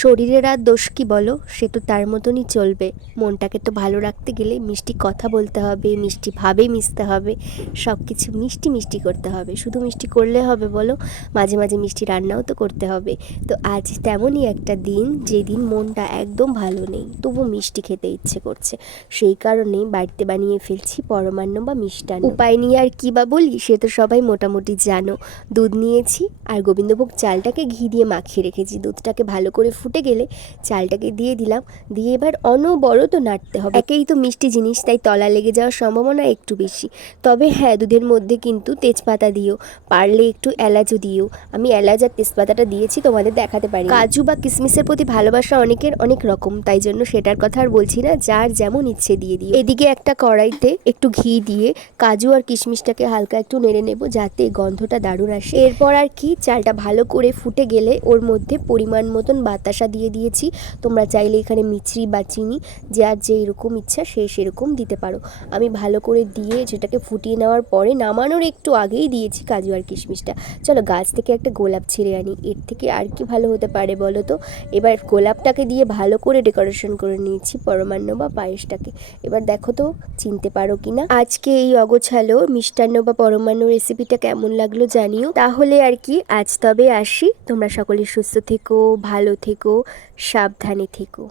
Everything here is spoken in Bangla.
শরীরের আর দোষ কি বলো, সে তো তার মতনই চলবে। মনটাকে তো ভালো রাখতে গেলে মিষ্টি কথা বলতে হবে, মিষ্টি ভাবে মিশতে হবে, সব কিছু মিষ্টি মিষ্টি করতে হবে। শুধু মিষ্টি করলে হবে বলো, মাঝে মাঝে মিষ্টি রান্নাও তো করতে হবে। তো আজ তেমনই একটা দিন, যেদিন মনটা একদম ভালো নেই, তবু মিষ্টি খেতে ইচ্ছে করছে। সেই কারণেই বাড়িতে বানিয়ে ফেলছি পরমান্ন বা মিষ্টান্ন। উপায় নিয়ে আর কী বা বলি, সে তো সবাই মোটামুটি জানো। দুধ নিয়েছি আর গোবিন্দভোগ চালটাকে ঘি দিয়ে মাখিয়ে রেখেছি। দুধটাকে ভালো করে ফুটে গেলে চালটাকে দিয়ে দিলাম, দিয়ে এবার অনবরত নাড়তে হবে। একেই তো মিষ্টি জিনিস, তাই তলা লেগে যাওয়ার সম্ভাবনা একটু বেশি। তবে হ্যাঁ, দুধের মধ্যে কিন্তু তেজপাতা দিও, পারলে একটু এলাচও দিও। আমি এলাচ আর তেজপাতাটা দিয়েছি, তোমাদের দেখাতে পারি। কাজু বা কিশমিশের প্রতি ভালোবাসা অনেকের অনেক রকম, তাই জন্য সেটার কথা আর বলছি না, যার যেমন ইচ্ছে দিয়ে দিও। এদিকে একটা কড়াইতে একটু ঘি দিয়ে কাজু আর কিশমিশটাকে হালকা একটু নেড়ে নেব, যাতে গন্ধটা দারুণ আসে। এরপর আর কি, চালটা ভালো করে ফুটে গেলে ওর মধ্যে পরিমাণ মতন বাতাসা দিয়ে দিয়েছি। তোমরা চাইলে এখানে মিছরি বা চিনি, যার যেরকম ইচ্ছা সে সেরকম দিতে পারো। আমি ভালো করে দিয়ে যেটাকে ফুটিয়ে নেওয়ার পরে নামানোর একটু আগেই দিয়েছি কাজু আর কিশমিশটা। চলো গাছ থেকে একটা গোলাপ ছিঁড়ে আনি, এর থেকে আর কি ভালো হতে পারে বলো তো। এবার গোলাপটাকে দিয়ে ভালো করে ডেকোরেশন করে নিয়েছি পরমান্ন বা পায়েসটাকে। এবার দেখো তো চিনতে পারো কিনা। আজকে এই অগোছালো মিষ্টান্ন বা পরমান্ন রেসিপিটা কেমন লাগলো জানিও। তাহলে আর কি আজ তবে আসি, তোমরা সকলে সুস্থ থেকো, ভালো থেকো, সাবধানে থেকো।